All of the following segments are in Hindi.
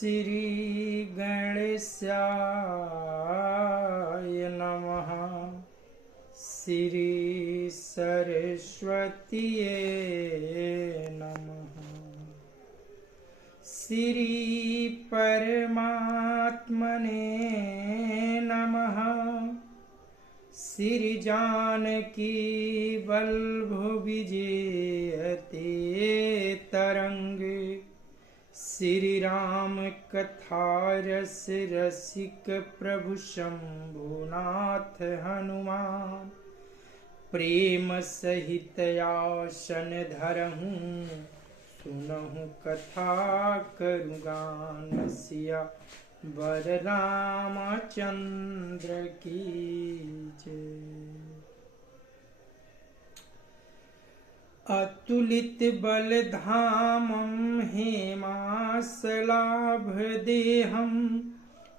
श्री गणेशाय नमः। श्री सरस्वतीये नमः। श्री परमात्मने नमः। श्री जानकी वल्लभ विजयते तरंग। श्री राम कथा रस रसिक प्रभु शंभुनाथ हनुमान। प्रेम सहित आसन धरहूँ सुनहु कथा करुगान। सिया वर रामचंद्र की जय। अतुलित बल धामं हेमासलाभ देहं।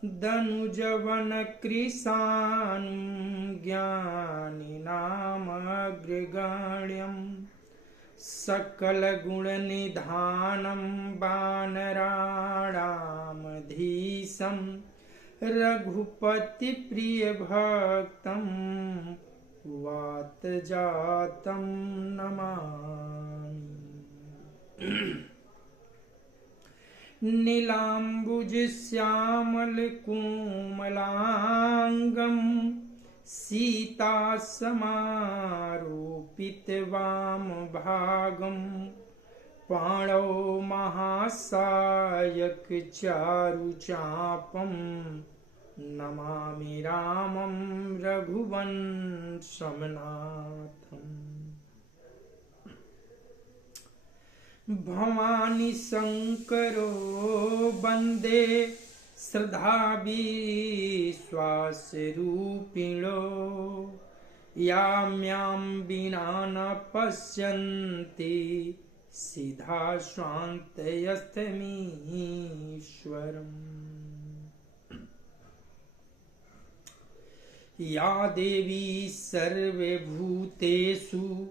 दनुजवन कृशानुं ज्ञानिनामग्रगण्यं। सकल गुण निधानं वानराणामधीशं। रघुपति प्रिय भक्तं वात जातं नमामि। नीलाम्बुज श्यामल कोमलांगं। सीता समारोपित वाम भागं। पाणौ महासायक चारु चापं। नमामि रामं रघुवंशमनाथम्। भवानी शंकरो वंदे श्रद्धा विश्वास रूपिणो। याम्यां विना न पश्यन्ति सिद्धा स्वान्तयस्तमीश्वरम्। या देवी सर्वभूतेषु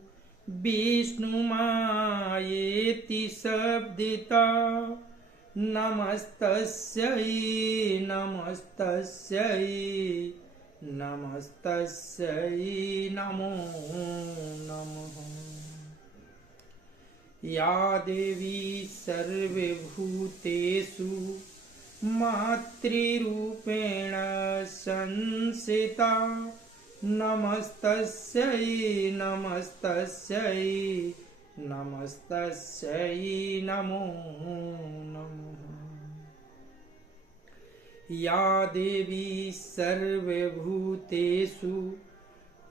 विष्णुमायेति शब्दिता। नमस्तस्यै नमस्तस्यै नमस्तस्यै नमो नमः। या देवी सर्वभूतेषु मातृरूपेण संस्थिता। नमस्तस्यै नमस्तस्यै नमस्तस्यै नमो नमः। या देवी सर्वभूतेषु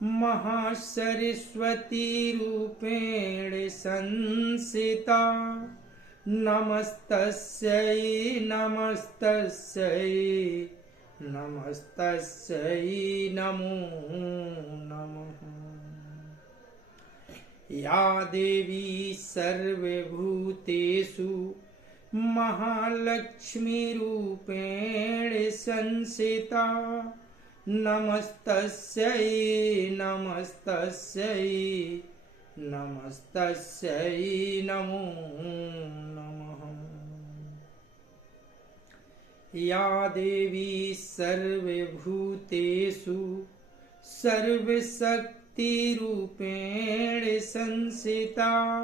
महासरस्वती रूपेण संस्थिता। नमस्तस्यै नमस्तस्यै नमस्तस्यै नमो नमः। या देवी सर्वभूतेषु महालक्ष्मी रूपेण संस्थिता। नमस्तस्यै नमस्तस्यै नमस्तस्यै नमो नमः। या देवी सर्वभूतेषु सर्वशक्तिरूपेण संस्थिता।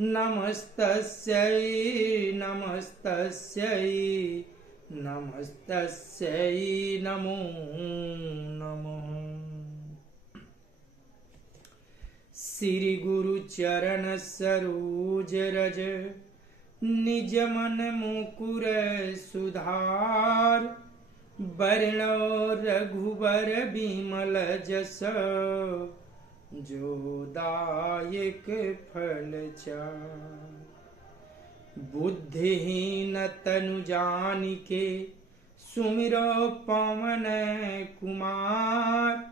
नमस्तस्यै नमस्तस्यै नमस्तस्यै नमो नमः। श्री गुरु चरण सरोज रज निज मन मुकुर सुधार। वर्णो रघुवर बिमल जस जो दायक फल चार। बुद्धिहीन तनु जानिके सुमिरो पवन कुमार।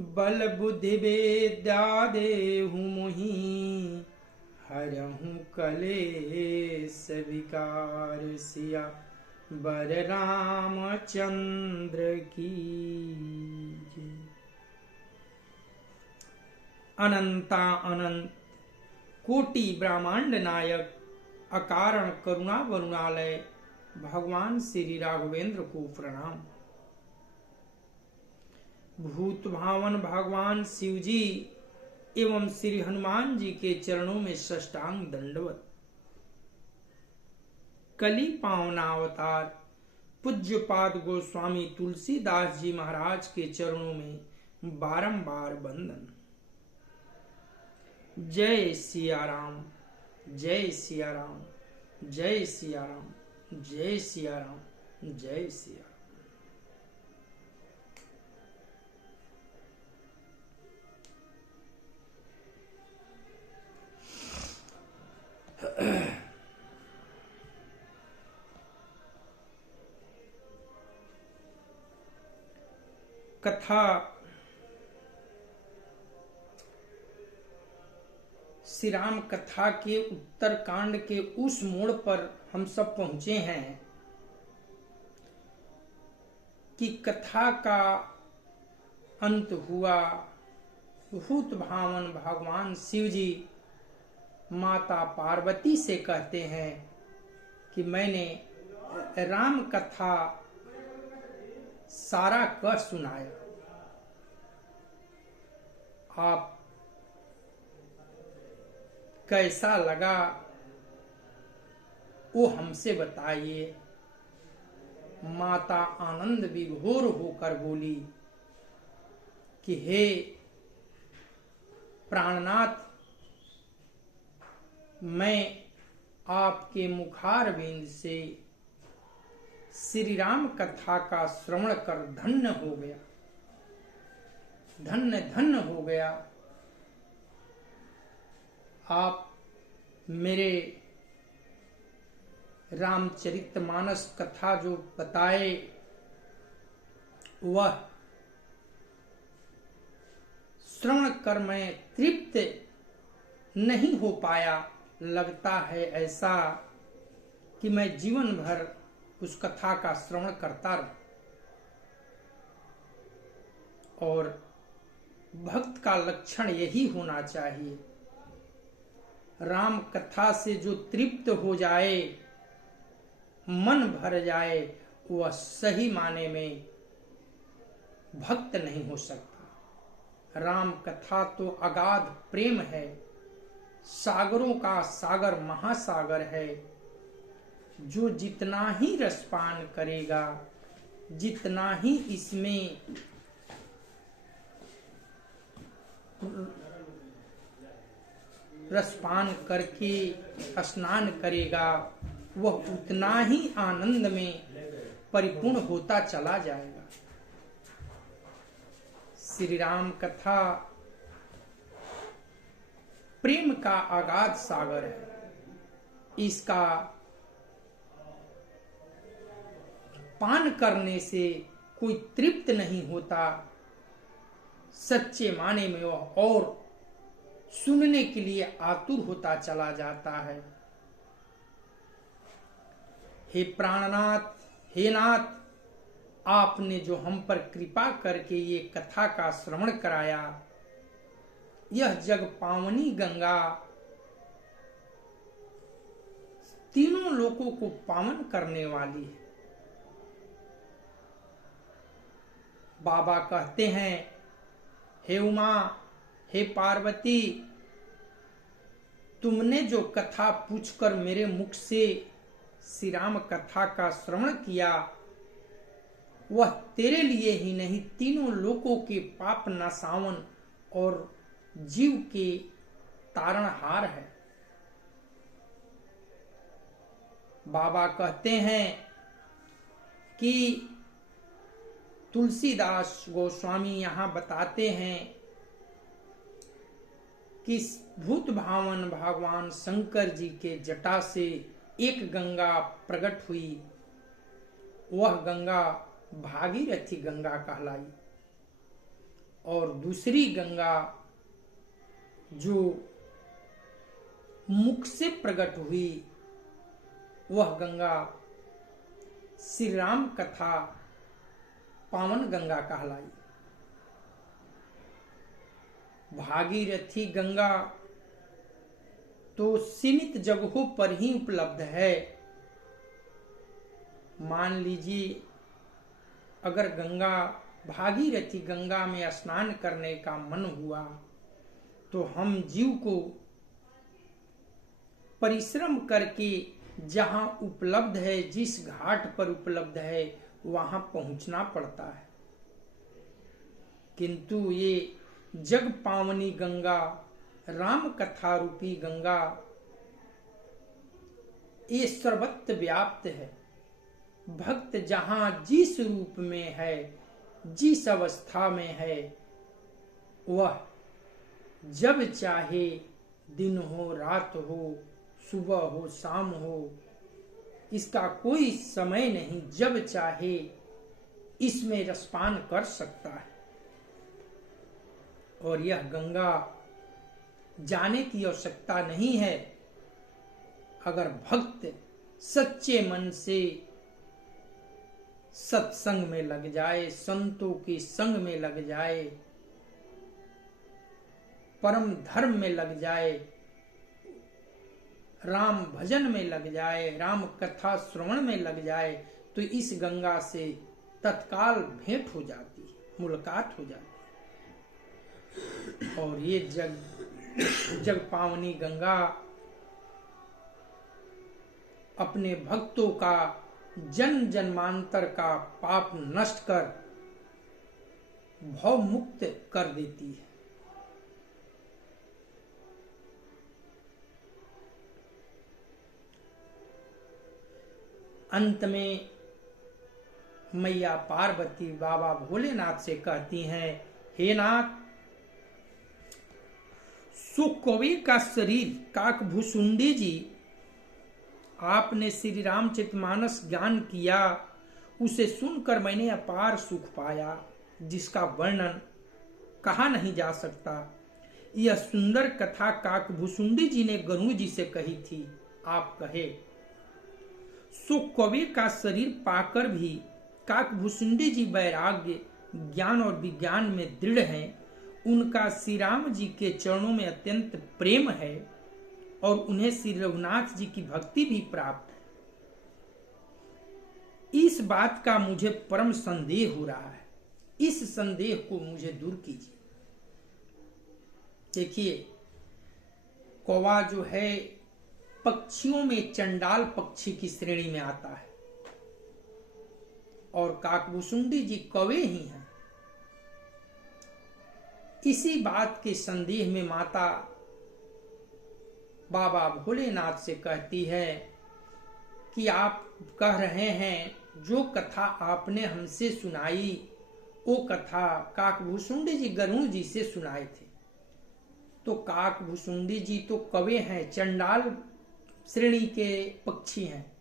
बल बुद्धि विद्या देहु मोहि हरहु कलेश विकार। सिया वर रामचंद्र की जय। अनंता अनंत कोटि ब्रह्मांड नायक अकारण करुणा वरुणालय भगवान श्री राघवेंद्र को प्रणाम। भूत भावन भगवान शिव जी एवं श्री हनुमान जी के चरणों में साष्टांग दंडवत। कली पावनावतार पूज्यपाद गोस्वामी तुलसीदास जी महाराज के चरणों में बारंबार वंदन। जय सिया राम, जय सिया राम, जय सिया राम, जय सिया राम, जय सिया राम। कथा श्री राम कथा के उत्तर कांड के उस मोड़ पर हम सब पहुंचे हैं कि कथा का अंत हुआ। भूत भावन भगवान शिव जी माता पार्वती से कहते हैं कि मैंने राम कथा सारा कह सुनाया, आप कैसा लगा वो हमसे बताइए। माता आनंद विभोर होकर बोली कि हे प्राणनाथ, मैं आपके मुखारविंद से श्री राम कथा का श्रवण कर धन्य हो गया, धन्य धन्य हो गया। आप मेरे रामचरितमानस कथा जो बताए वह श्रवण कर मैं तृप्त नहीं हो पाया। लगता है ऐसा कि मैं जीवन भर उस कथा का श्रवण करता रहूं। और भक्त का लक्षण यही होना चाहिए। राम कथा से जो तृप्त हो जाए, मन भर जाए, वह सही माने में भक्त नहीं हो सकता। राम कथा तो अगाध प्रेम है, सागरों का सागर महासागर है। जो जितना ही रसपान करेगा, जितना ही इसमें रसपान करके स्नान करेगा, वह उतना ही आनंद में परिपूर्ण होता चला जाएगा। श्री राम कथा प्रेम का अगाध सागर है। इसका पान करने से कोई तृप्त नहीं होता, सच्चे माने में वह और सुनने के लिए आतुर होता चला जाता है। हे प्राणनाथ, हे नाथ, आपने जो हम पर कृपा करके ये कथा का श्रवण कराया, यह जग पावनी गंगा तीनों लोकों को पावन करने वाली है। बाबा कहते हैं, हे उमा, हे पार्वती, तुमने जो कथा पूछकर मेरे मुख से श्री राम कथा का श्रवण किया, वह तेरे लिए ही नहीं, तीनों लोकों के पाप नाशावन और जीव के तारणहार है। बाबा कहते हैं कि तुलसीदास गोस्वामी यहाँ बताते हैं कि भूत भावन भगवान शंकर जी के जटा से एक गंगा प्रकट हुई। वह गंगा भागीरथी गंगा कहलाई, और दूसरी गंगा जो मुख से प्रकट हुई, वह गंगा श्री राम कथा पावन गंगा कहलाई। भागीरथी गंगा तो सीमित जगहों पर ही उपलब्ध है, मान लीजिए अगर गंगा भागीरथी गंगा में स्नान करने का मन हुआ तो हम जीव को परिश्रम करके जहां उपलब्ध है, जिस घाट पर उपलब्ध है, वहां पहुंचना पड़ता है। किंतु ये जग पावनी गंगा, राम कथा रूपी गंगा, ये सर्वत्र व्याप्त है। भक्त जहां जिस रूप में है, जिस अवस्था में है, वह जब चाहे, दिन हो, रात हो, सुबह हो, शाम हो, इसका कोई समय नहीं, जब चाहे इसमें रसपान कर सकता है। और यह गंगा जाने की आवश्यकता नहीं है। अगर भक्त सच्चे मन से सत्संग में लग जाए, संतों के संग में लग जाए, परम धर्म में लग जाए, राम भजन में लग जाए, राम कथा श्रवण में लग जाए, तो इस गंगा से तत्काल भेंट हो जाती है, मुलाकात हो जाती है। और ये जग पावनी गंगा अपने भक्तों का जन्म जन्मांतर का पाप नष्ट कर भव मुक्त कर देती है। अंत में मैया पार्वती बाबा भोलेनाथ से कहती हैं, हे नाथ, सो कौवे का शरीर काकभूषुंडी जी आपने श्री रामचरितमानस ज्ञान किया, उसे सुनकर मैंने अपार सुख पाया, जिसका वर्णन कहा नहीं जा सकता। यह सुंदर कथा काकभूषुंडी जी ने गरुड़ जी से कही थी। आप कहे, सो कौवे का शरीर पाकर भी काकभूषुंडी जी वैराग्य, ज्ञान और विज्ञान में दृढ़ हैं। उनका श्री राम जी के चरणों में अत्यंत प्रेम है और उन्हें श्री रघुनाथ जी की भक्ति भी प्राप्त है। इस बात का मुझे परम संदेह हो रहा है। इस संदेह को मुझे दूर कीजिए। देखिए, कौवा जो है पक्षियों में चंडाल पक्षी की श्रेणी में आता है और काकभूषुंडी जी कौवे ही हैं। इसी बात के संदेह में माता बाबा भोलेनाथ से कहती है कि आप कह रहे हैं जो कथा आपने हमसे सुनाई, वो कथा काकभूषुंडी जी गरुड़ जी से सुनाए थे। तो काकभूषुंडी जी तो कौवे हैं, चंडाल श्रेणी के पक्षी हैं,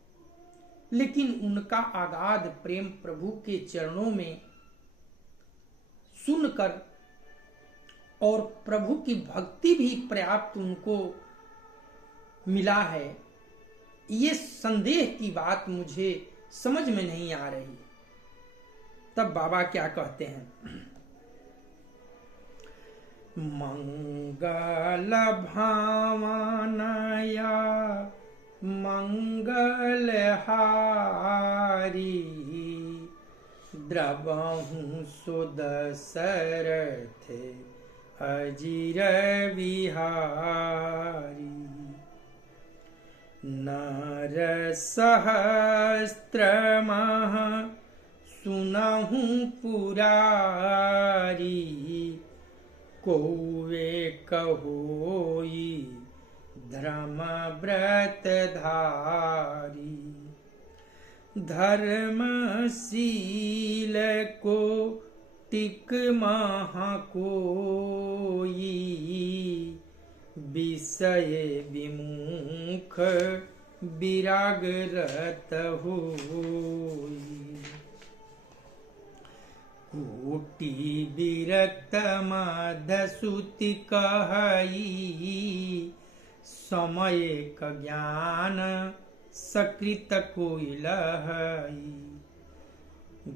लेकिन उनका अगाध प्रेम प्रभु के चरणों में सुनकर और प्रभु की भक्ति भी पर्याप्त उनको मिला है। ये संदेह की बात मुझे समझ में नहीं आ रही। तब बाबा क्या कहते हैं, मंगल भावनया मंगल हारी, द्रवहु सुदशरथ अजिर विहारी, नर सहस्त्रमः सुनहु पुरारी, कौवे कहोई धर्म व्रत धारी, धर्मशील को टिक महा कोई, विषय विमुख विराग रत होई, कोटि विरक्त मधुसूति कहई, समय क ज्ञान सकृत कोई लहई,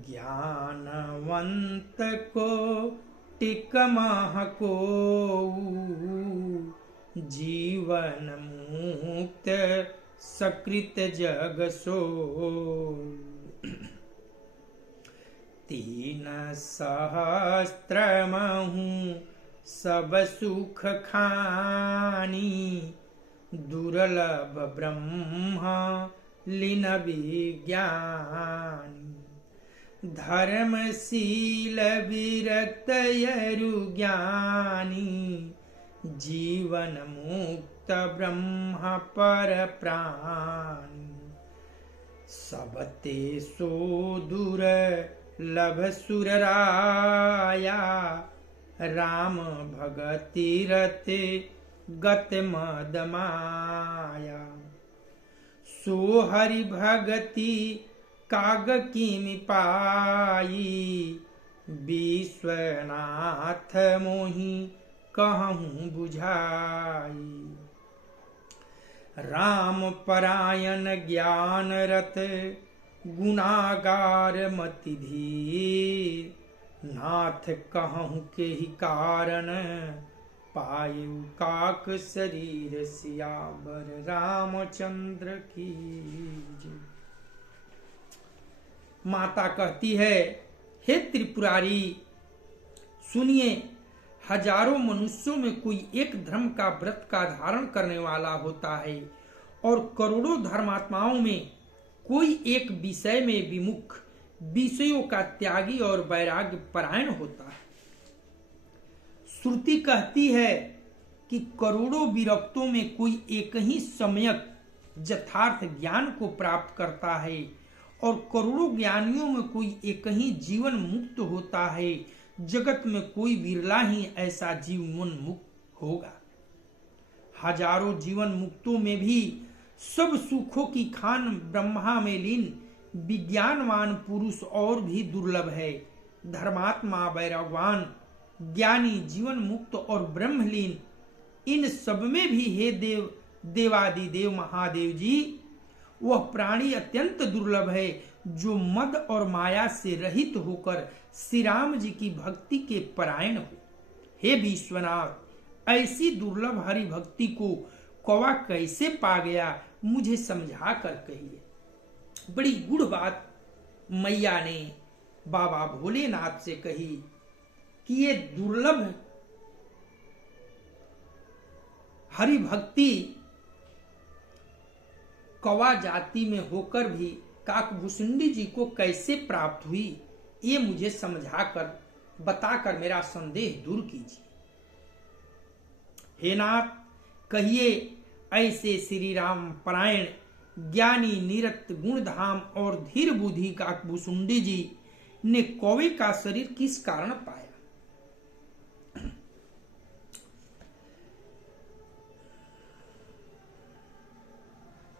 ज्ञानवंत को टिक मह को, जीवन मुक्त सकृत जग सो। तीन सहस्त्रमहु सब सुख खानी, दुर्लभ ब्रह्म लीन विज्ञानी। धर्मशील विरक्त यरु ज्ञानी, जीवन मुक्त ब्रह्म पर प्राणी। सबते सो दुर्लभ सुरराया, राम भगति रते गत मद माया। सो हरि भगति काग किमि पाई, विश्वनाथ मोहि कहूँ बुझाई। राम परायण ज्ञान रत गुनागार मति धीर, नाथ कहूँ के ही कारण पायु काक शरीर। सियावर रामचंद्र की जय। माता कहती है, हे त्रिपुरारी सुनिए, हजारों मनुष्यों में कोई एक धर्म का व्रत का धारण करने वाला होता है और करोड़ों धर्मात्माओं में कोई एक विषय में विमुख, विषयों का त्यागी और वैराग्य परायण होता है। श्रुति कहती है कि करोड़ों विरक्तों में कोई एक ही सम्यक यथार्थ ज्ञान को प्राप्त करता है और करोड़ों ज्ञानियों में कोई एक ही जीवन मुक्त होता है। जगत में कोई विरला ही ऐसा जीवन मुक्त होगा। हजारों जीवन मुक्तों में भी सब सुखों की खान ब्रह्मा में लीन विज्ञानवान पुरुष और भी दुर्लभ है। धर्मात्मा, वैरागवान, ज्ञानी, जीवन मुक्त और ब्रह्मलीन, इन सब में भी हे देव, देवादिदेव महादेव जी, वह प्राणी अत्यंत दुर्लभ है जो मद और माया से रहित होकर श्री राम जी की भक्ति के परायण हो। हे विश्वनाथ, ऐसी दुर्लभ हरि भक्ति को कौवा कैसे पा गया, मुझे समझा कर कहिए। बड़ी गुड़ बात मैया ने बाबा भोलेनाथ से कही कि ये दुर्लभ हरि भक्ति कौवा जाति में होकर भी काकभूषुंडी जी को कैसे प्राप्त हुई, ये मुझे समझाकर बताकर मेरा संदेह दूर कीजिए। हे नाथ, कहिए, ऐसे श्री राम परायण ज्ञानी, निरत, गुणधाम और धीर बुद्धि काकभूषुंडी जी ने कौवे का शरीर किस कारण पाया?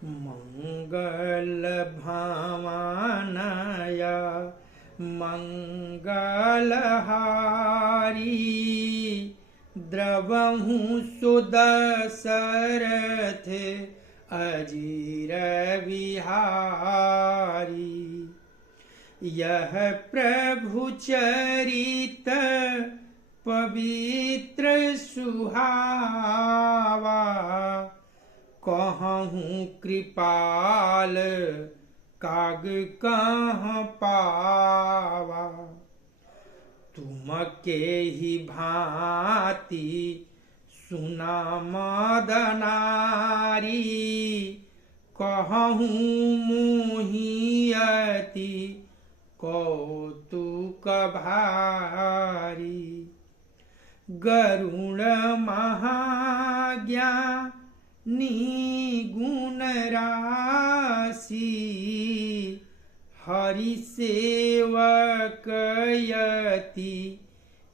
मंगल भावनाया मंगलहारी, द्रवहु सुदशरथ अजीर विहारी। यह प्रभु चरित पवित्र सुहावा, कहूँ कृपाल काग कहाँ पावा। तुम के ही भांति सुना मदनारी, कहूँ मुहियति कौतुक भारी। गरुड़ महाज्ञानी गुण राशि, हरि सेवक यति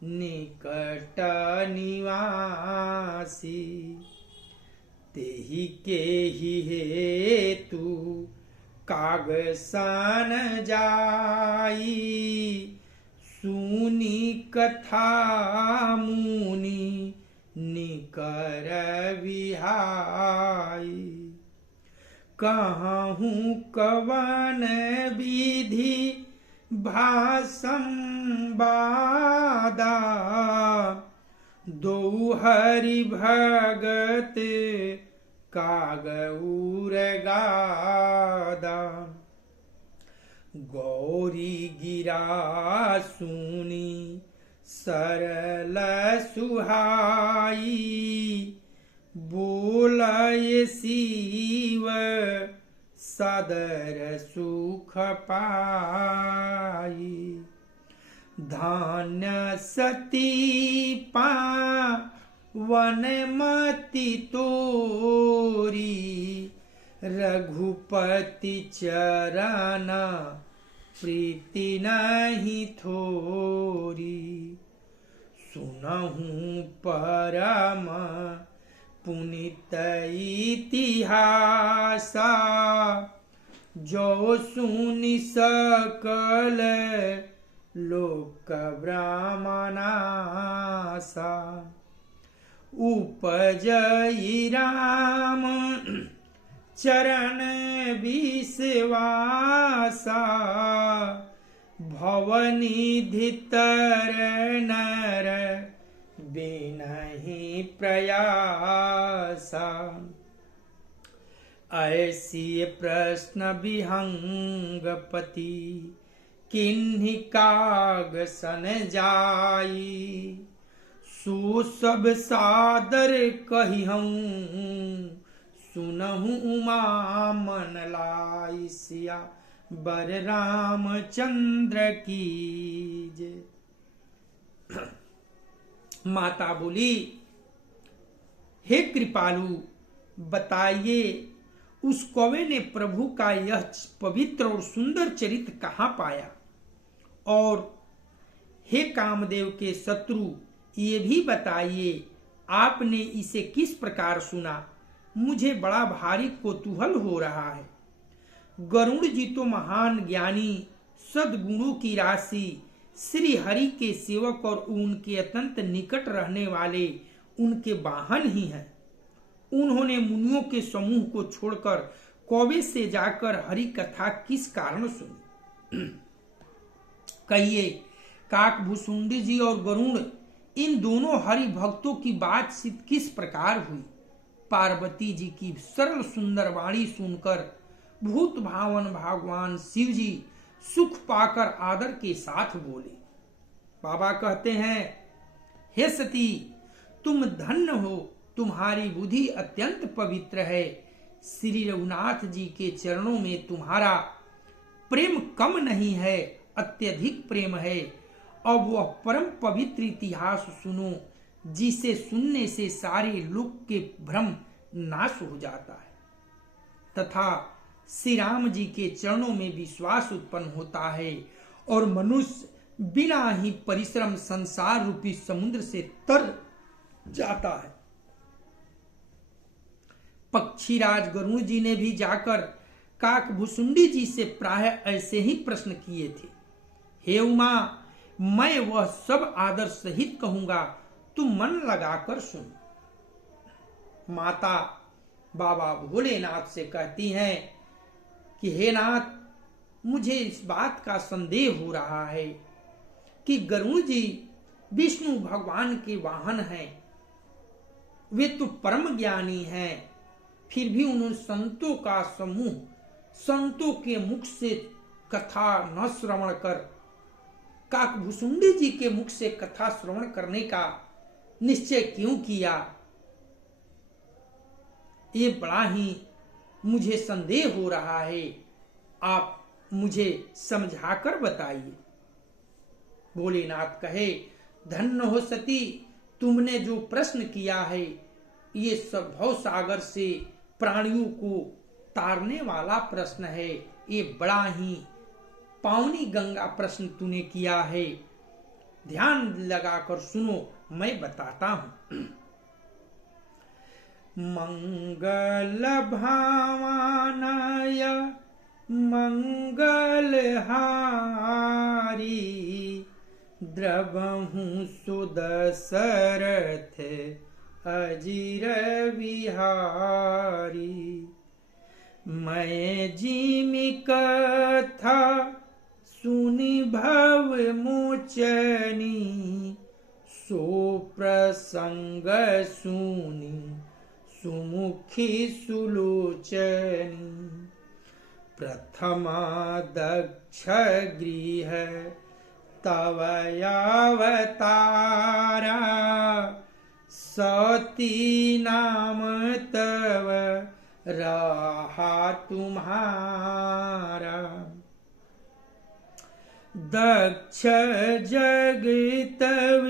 निकट निवासी। तेहि के ही हेतु काग सन जाई, सुनी कथा मुनि निकर विहाई। कहूँ कवन विधि भासंवादा, दो हरि भगत कागउर गादा। गौरी गिरा सुनी सरल सुहाई, बोलय शिव सदर सुख पाई। धान्य सती पावन मति तोरी, रघुपति चरण प्रीति नहीं थोरी। सुनहु परम पुनित इतिहासा, जो सुनि सकल लोक ब्राह्मणासा। उपजई राम चरण विश्वासा, भवनिधि तर नर बिनहि प्रयासा। ऐसी प्रश्न विहंगपति, किन्हि काग सन जाई। सो सब सादर कहिहूँ, सुनहु उमा मन लाई। सिया बर रामचंद्र की जय। माता बोली, हे कृपालु, बताइए उस कौवे ने प्रभु का यह पवित्र और सुंदर चरित्र कहाँ पाया? और हे कामदेव के शत्रु, ये भी बताइए आपने इसे किस प्रकार सुना? मुझे बड़ा भारी कौतूहल हो रहा है। गरुड़ जी तो महान ज्ञानी, सद्गुणों की राशि, श्री हरि के सेवक और उनके अत्यंत निकट रहने वाले उनके वाहन ही हैं। उन्होंने मुनियों के समूह को छोड़कर कौवे से जाकर हरि कथा किस कारण सुनी? कहिए, काकभूषुंडी जी और गरुड़, इन दोनों हरि भक्तों की बातचीत किस प्रकार हुई? पार्वती जी की सरल सुंदर वाणी सुनकर भूत भावन भगवान शिव जी सुख पाकर आदर के साथ बोले। बाबा कहते हैं, हे सती, तुम धन्य हो, तुम्हारी बुद्धि अत्यंत पवित्र है। श्री रघुनाथ जी के चरणों में तुम्हारा प्रेम कम नहीं है, अत्यधिक प्रेम है। अब वह परम पवित्र इतिहास सुनो, जिसे सुनने से सारे लोक के भ्रम नाश हो जाता है तथा श्री राम जी के चरणों में विश्वास उत्पन्न होता है और मनुष्य बिना ही परिश्रम संसार रूपी समुद्र से तर जाता है। पक्षीराज गरुड़ जी ने भी जाकर काकभूषुंडी जी से प्राय ऐसे ही प्रश्न किए थे। हे उमा, मैं वह सब आदर सहित कहूंगा, तुम मन लगाकर सुन। माता बाबा भोलेनाथ से कहती हैं कि हे नाथ, मुझे इस बात का संदेह हो रहा है कि गरुड़ जी विष्णु भगवान के वाहन हैं। वे तो परम ज्ञानी हैं, फिर भी उन्होंने संतों का समूह संतों के मुख से कथा न श्रवण कर काकभूषुंडी जी के मुख से कथा श्रवण करने का निश्चय क्यों किया? ये बड़ा ही मुझे संदेह हो रहा है, आप मुझे समझाकर बताइए। भोलेनाथ कहे, धन्य हो सती, तुमने जो प्रश्न किया है ये सब भव सागर से प्राणियों को तारने वाला प्रश्न है। ये बड़ा ही पावनी गंगा प्रश्न तूने किया है। ध्यान लगाकर सुनो, मैं बताता हूं। मंगल भावनाय मंगलहारी, द्रवहु सुदशरथ अजीर विहारी। मैं जिमि कथा सुनि भव मोचनी, सो प्रसंग सुनि सुमुखी सुलोचनी। प्रथम दक्ष गृह तव अवतारा, सती नाम तव रहा तुम्हारा। दक्ष जग तव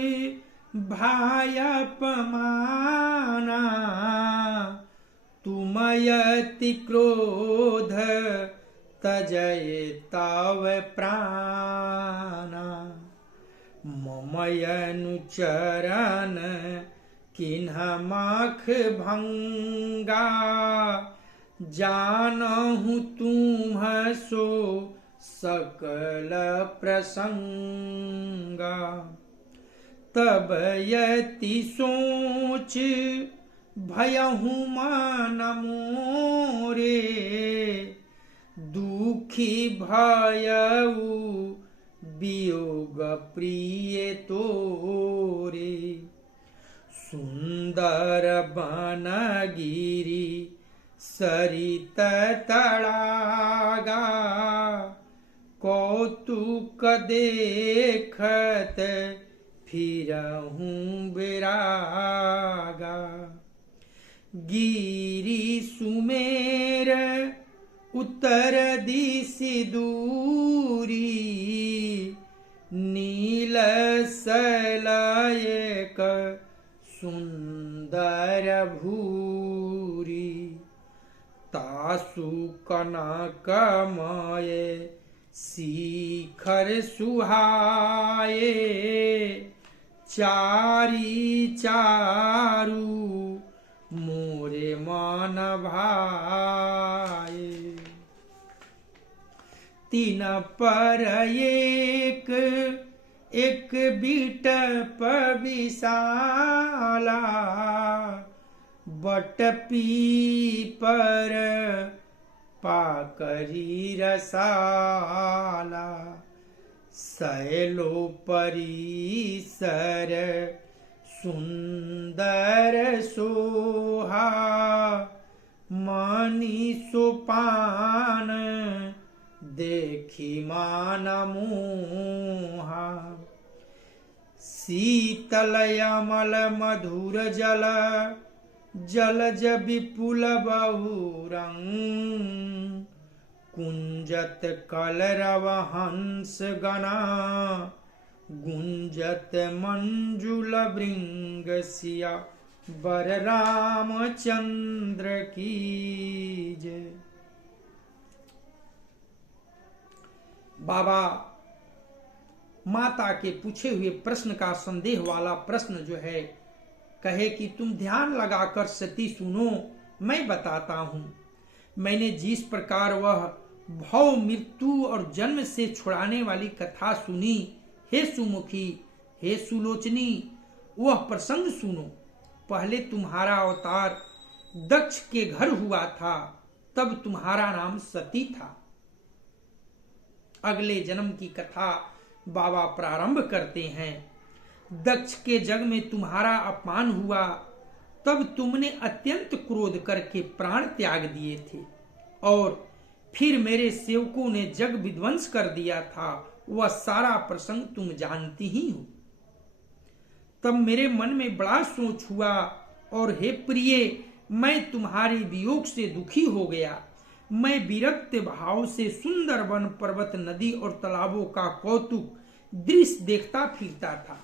भाय अपमाना, तुम यति क्रोध तजय तव प्राणा। मम अनुचरण किन्ह माख भंगा, जानहु तुम सो सकल प्रसंगा। तब यति सोच भयहु मन मोरे, दुखी भयउ वियोग प्रिय तोरे। सुंदर बनगिरि सरित तड़ागा, कौतुक देखत फिरहूं बिरागा। गिरि सुमेर उत्तर दिश दूरी, नील सलयक सुंदर भूरी। तासु कनकमय शिखर सुहाए, चारी चारू मोरे मन भाए। तीन पर एक बिटप विशाला, बट पीपर पाकरी रसाला। शैलो परिसर सुंदर सोहा, मणि सोपान देखी मान मोहा। शीतल अमल मधुर जल, जलज विपुल बहुरंग। कुंजत कलरव हंस गना, गुंजत मंजुल भृंग सिया। बर रामचंद्र की जय। बाबा माता के पूछे हुए प्रश्न का संदेह वाला प्रश्न जो है, कहे कि तुम ध्यान लगाकर सती सुनो, मैं बताता हूं। मैंने जिस प्रकार वह भव मृत्यु और जन्म से छुड़ाने वाली कथा सुनी, हे सुमुखी, हे सुलोचनी, वह प्रसंग सुनो। पहले तुम्हारा अवतार दक्ष के घर हुआ था, तब तुम्हारा नाम सती था। अगले जन्म की कथा बाबा प्रारंभ करते हैं। दक्ष के जग में तुम्हारा अपमान हुआ, तब तुमने अत्यंत क्रोध करके प्राण त्याग दिए थे, और फिर मेरे सेवकों ने जग विध्वंस कर दिया था। वह सारा प्रसंग तुम जानती ही हो। तब मेरे मन में बड़ा सोच हुआ, और हे प्रिय, मैं तुम्हारे वियोग से दुखी हो गया। मैं विरक्त भाव से सुंदर वन, पर्वत, नदी और तालाबों का कौतुक दृश्य देखता फिरता था।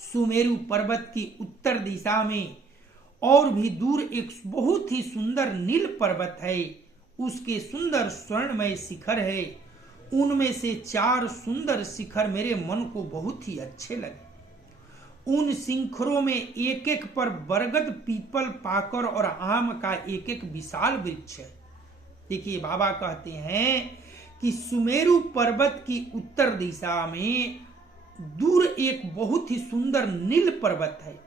सुमेरु पर्वत की उत्तर दिशा में और भी दूर एक बहुत ही सुंदर नील पर्वत है। उसके सुंदर स्वर्णमय शिखर है। उनमें से 4 सुंदर शिखर मेरे मन को बहुत ही अच्छे लगे। उन शिखरों में एक एक पर बरगद, पीपल, पाकर और आम का एक एक विशाल वृक्ष है। देखिए, बाबा कहते हैं कि सुमेरु पर्वत की उत्तर दिशा में दूर एक बहुत ही सुंदर नील पर्वत है।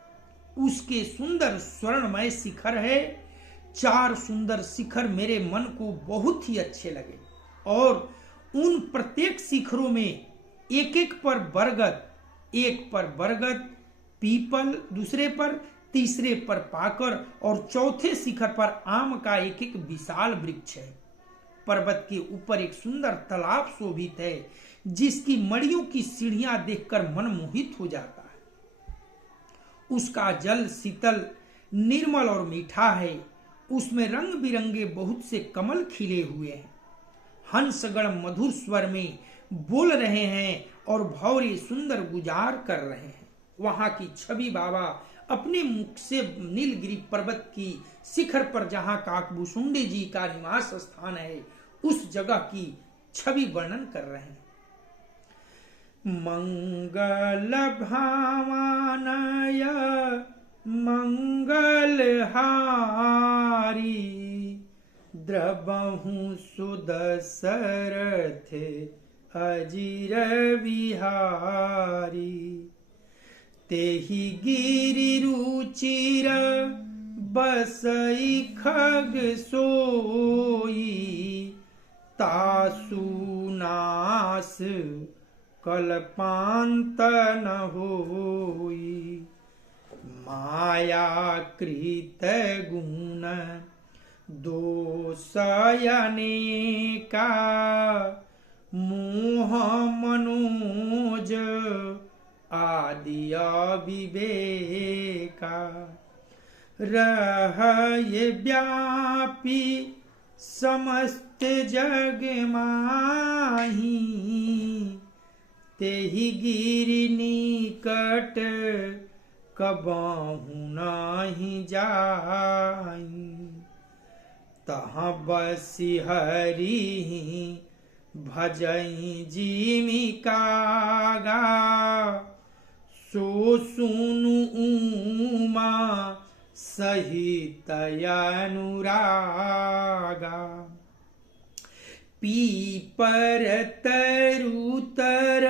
उसके सुंदर स्वर्णमय शिखर है। 4 सुंदर शिखर मेरे मन को बहुत ही अच्छे लगे, और उन प्रत्येक शिखरों में एक एक पर बरगद, एक पर बरगद, पीपल, दूसरे पर, तीसरे पर पाकर और चौथे शिखर पर आम का एक एक विशाल वृक्ष है। पर्वत के ऊपर एक सुंदर तालाब शोभित है, जिसकी मड़ियों की सीढ़ियां देखकर मन मोहित हो जाता है। उसका जल शीतल, निर्मल और मीठा है। उसमें रंग बिरंगे बहुत से कमल खिले हुए हैं। हंसगण मधुर स्वर में बोल रहे हैं और भौरे सुंदर गुजार कर रहे हैं। वहां की छवि बाबा अपने मुख से नीलगिरी पर्वत की शिखर पर, जहां काकभूषुंडी जी का निवास स्थान है, उस जगह की छवि वर्णन कर रहे हैं। मंगल भावनय मंगलहारी द्रबहु सुदशरथ अजिर विहारी तेहि गिरि रुचिर बसई खग सोई तासु नास कल्पांत न होई माया कृत गुण दोषयनेका मोह मनोज आदि अविवेका रहे व्यापी समस्त जग माही तेहि गिरि निकट कबहु नहीं जाई तहाँ बसी हरि भजई जिमि कागा सो सुनु उमा सहित अनुरागा पीपर तरुतर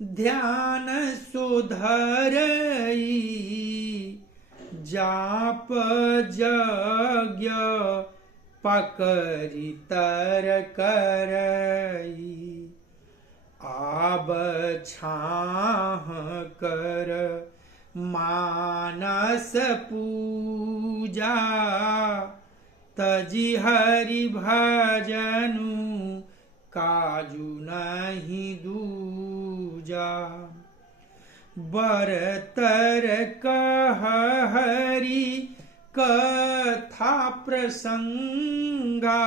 ध्यान सुधरई जाप यज्ञ पकरि तर करई आब छाह कर मानस पूजा तजी हरि भजनु काजू नहीं दूजा बरतर कह हरि कथा प्रसंगा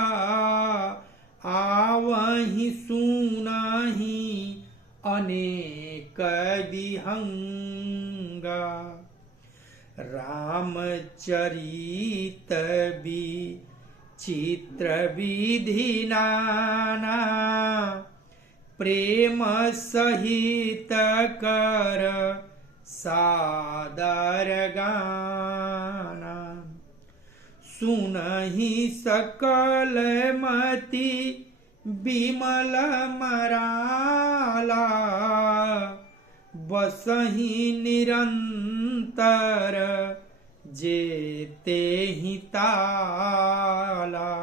आवहि सुनहि अनेक विहंगा रामचरित चित्र विधि नाना प्रेम सहित कर सादर गाना सुनहि सकल मति विमल मराला बसहि निरंतर जेते ही ताला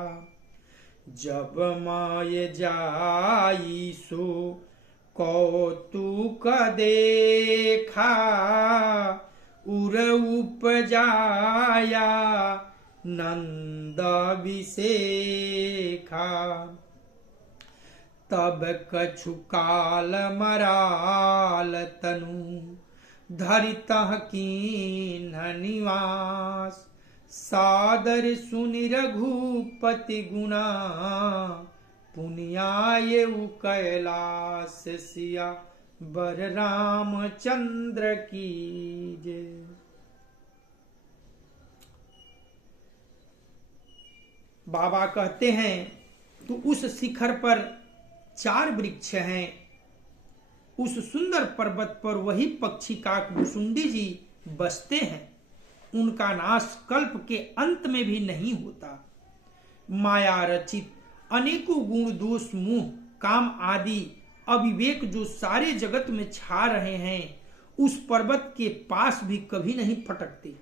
जब माय जाई सो कौतुक देखा उर उपजाया नंद विशेखा तब कछु काल मराल तनु धरितः कीन निवास सादर सुनि रघुपति गुना पुनियाय कैलास सिया बर रामचंद्र की जय। बाबा कहते हैं तो उस शिखर पर 4 वृक्ष हैं। उस सुंदर पर्वत पर वही पक्षी काकभूषुंडी जी बसते हैं। उनका नाश कल्प के अंत में भी नहीं होता। माया रचित अनेकों गुण दोष मोह काम आदि अविवेक जो सारे जगत में छा रहे हैं, उस पर्वत के पास भी कभी नहीं फटकते।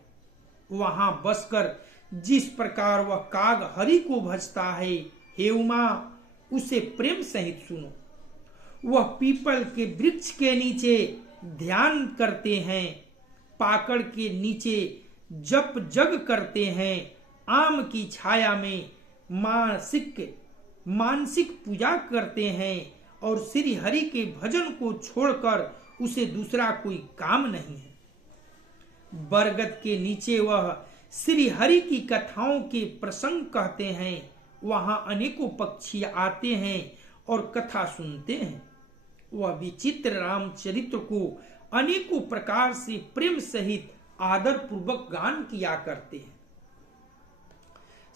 वहां बसकर जिस प्रकार वह काग हरि को भजता है, हे उमा उसे प्रेम सहित सुनो। वह पीपल के वृक्ष के नीचे ध्यान करते हैं, पाकड़ के नीचे जप जग करते हैं, आम की छाया में मानसिक मानसिक पूजा करते हैं और श्री हरि के भजन को छोड़कर उसे दूसरा कोई काम नहीं है। बरगद के नीचे वह श्री हरि की कथाओं के प्रसंग कहते हैं। वहां अनेकों पक्षी आते हैं और कथा सुनते हैं। वह विचित्र रामचरित्र को अनेकों प्रकार से प्रेम सहित आदर पूर्वक गान किया करते हैं।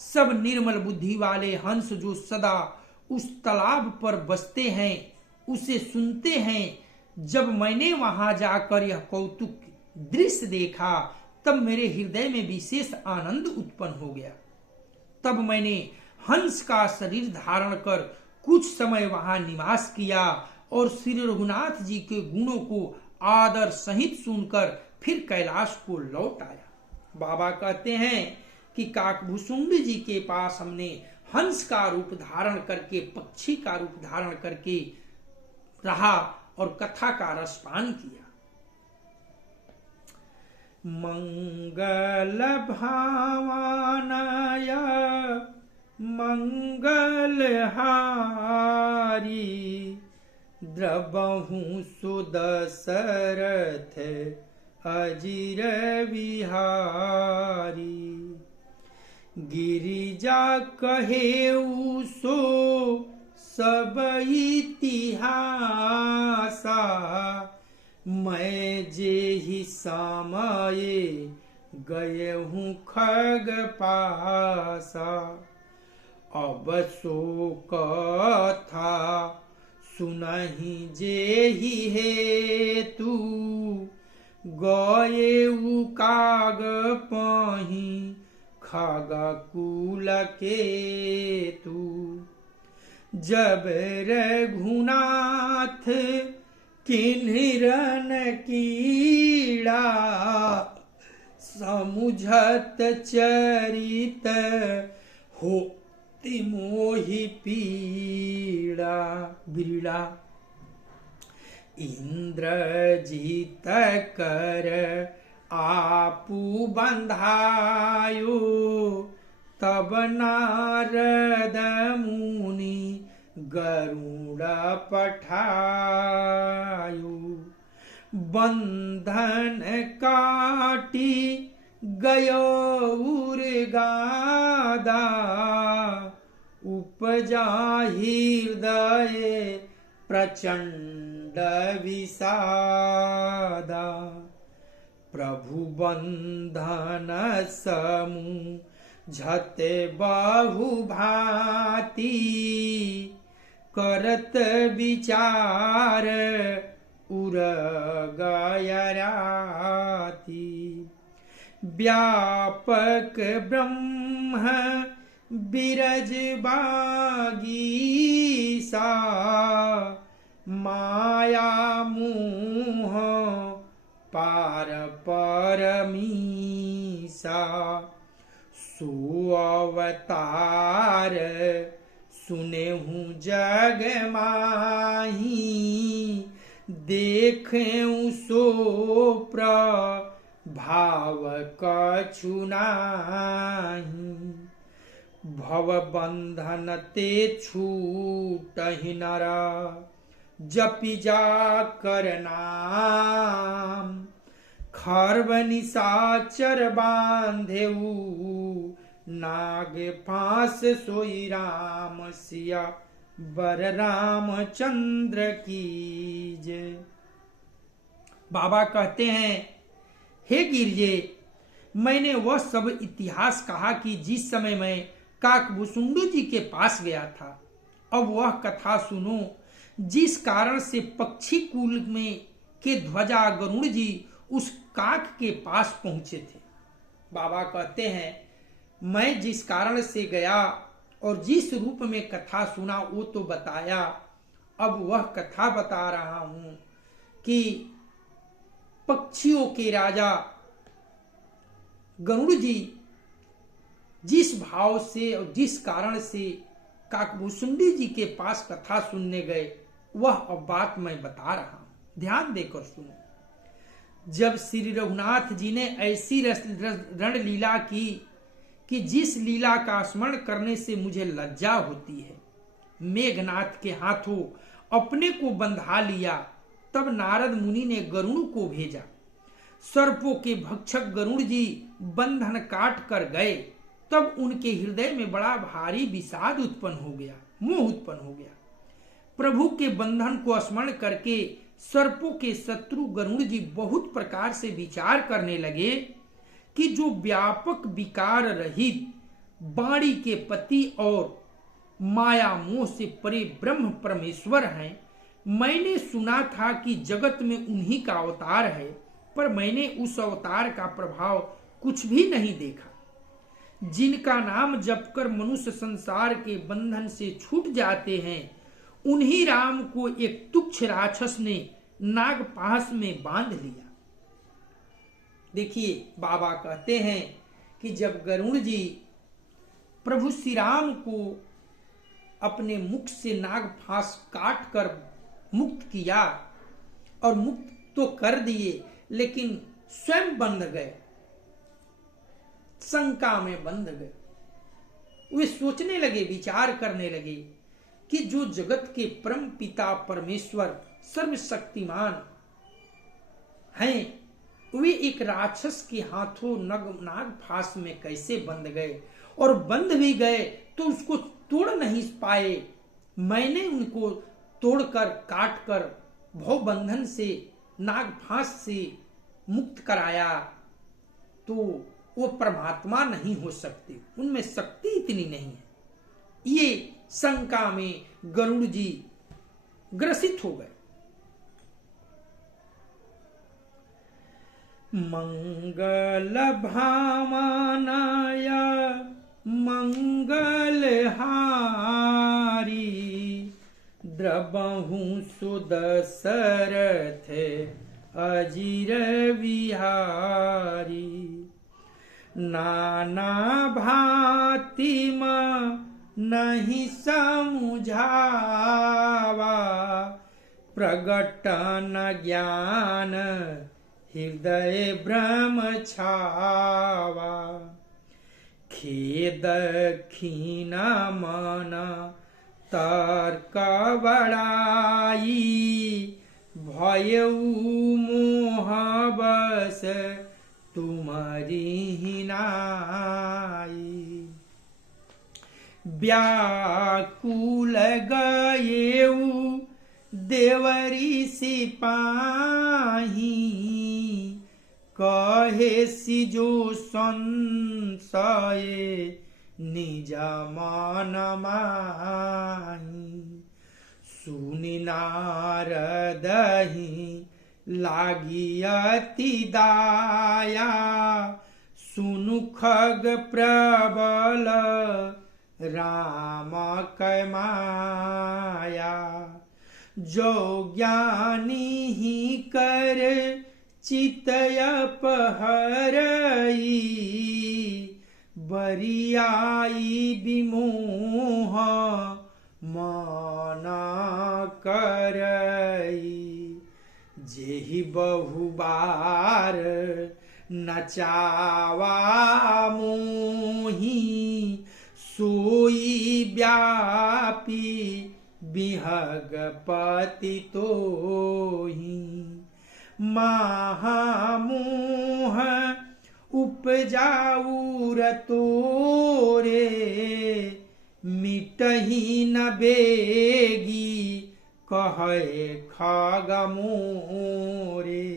सब निर्मल बुद्धि वाले हंस जो सदा उस तालाब पर बसते हैं उसे सुनते हैं। जब मैंने वहां जाकर यह कौतुक दृश्य देखा तब मेरे हृदय में विशेष आनंद उत्पन्न हो गया। तब मैंने हंस का शरीर धारण कर कुछ समय वहां निवास किया और श्री रघुनाथ जी के गुणों को आदर सहित सुनकर फिर कैलाश को लौट आया। बाबा कहते हैं कि काकभूषुंड जी के पास हमने हंस का रूप धारण करके, पक्षी का रूप धारण करके रहा और कथा का रसपान किया। मंगल भावनाय मंगल हारी द्रबहु सुदशरथ अजिर विहारी। गिरिजा कहेउ सो सब इतिहासा मैं जेहि समय गए हूँ खग पासा। अब सो कथा सुनहि जेहि हेतु गए काग पही खग कुल केतु। जब रघुनाथ किन्हिरन कीड़ा समुझत चरित हो मोहि पीड़ा। गिरिड़ा इंद्रजीत कर आपू बंधायो तब नारद मुनि गरुड़ पठायो। बंधन काटी गयो उर्गादा उपजा हृदय प्रचंड विषादा। प्रभु बंधन समूझते बहु भांति करत विचार उर गयराती। व्यापक ब्रह्म बिरज बागीसा माया मुह पार परमीसा। सुअवतार सुनेहूँ जग माही देखें सो प्रभाव कछु नाही। भव बंधन ते छूटहि नर जपि जाकर नाम। खर्व निशाचर बांधेऊ नाग फांस सोई राम सिया बर रामचंद्र की जय। बाबा कहते हैं, हे गिरजे, मैंने वह सब इतिहास कहा कि जिस समय मैं काकभूषुंड जी के पास गया था। अब वह कथा सुनो जिस कारण से पक्षी कुल में के ध्वजा गरुड़ जी उस काक के पास पहुंचे थे। बाबा कहते हैं, मैं जिस कारण से गया और जिस रूप में कथा सुना वो तो बताया। अब वह कथा बता रहा हूं कि पक्षियों के राजा गरुड़ जी जिस भाव से और जिस कारण से काकभूषुंड जी के पास कथा सुनने गए, वह अब बात मैं बता रहा हूं। ध्यान देकर सुनो। जब श्री रघुनाथ जी ने ऐसी रणलीला की कि जिस लीला का स्मरण करने से मुझे लज्जा होती है, मेघनाथ के हाथों अपने को बंधा लिया। तब नारद मुनि ने गरुड़ को भेजा। सर्पों के भक्षक गरुड़ जी बंधन काट कर गए। तब उनके हृदय में बड़ा भारी विषाद उत्पन्न हो गया, मोह उत्पन्न हो गया। प्रभु के बंधन को स्मरण करके सर्पों के शत्रु गरुड़ जी बहुत प्रकार से विचार करने लगे कि जो व्यापक विकार रहित वाणी के पति और माया मोह से परे ब्रह्म परमेश्वर हैं, मैंने सुना था कि जगत में उन्हीं का अवतार है, पर मैंने उस अवतार का प्रभाव कुछ भी नहीं देखा। जिनका नाम जपकर मनुष्य संसार के बंधन से छूट जाते हैं, उन्हीं राम को एक तुच्छ राक्षस ने नागपाश में बांध लिया। देखिए, बाबा कहते हैं कि जब गरुड़ जी प्रभु श्री राम को अपने मुख से नागपाश काट कर मुक्त किया, और मुक्त तो कर दिए लेकिन स्वयं बंध गए, शंका में बंध गए। वे सोचने लगे, विचार करने लगे कि जो जगत के परम पिता परमेश्वर सर्वशक्तिमान हैं, वे एक राक्षस के हाथों नागपाश में कैसे बंध गए, और बंध भी गए तो उसको तोड़ नहीं पाए। मैंने उनको तोड़कर काटकर भव बंधन से नागपाश से मुक्त कराया, तो वो परमात्मा नहीं हो सकते, उनमें शक्ति इतनी नहीं है। ये शंका में गरुड़ जी ग्रसित हो गए। मंगल भामानाय मंगल हारी, द्रबहु सुदशरथ अजिर विहारी। नाना भांति नहीं समुझावा, प्रगटन ज्ञान हृदय ब्रह्म छावा। खेद खीन मन तर्क बड़ाई, भयऊ मोह बस तुम्हारी हिनाई। व्याकुल गएऊ देवरी सिपाही, कहे सिजो संशय निज मन माही। सुनि नारदहि लागी अति दाया, सुनु खग प्रबल राम कै माया। जो ज्ञानी ही कर चितय पहरई, बरियाई विमोह मन करई। जेहि बहुबार नचावा मोही, सोई व्यापी बिहग पति तोही। महामोह उपजाऊ रतोरे, मिटही न बेगी कहे खग मोरे।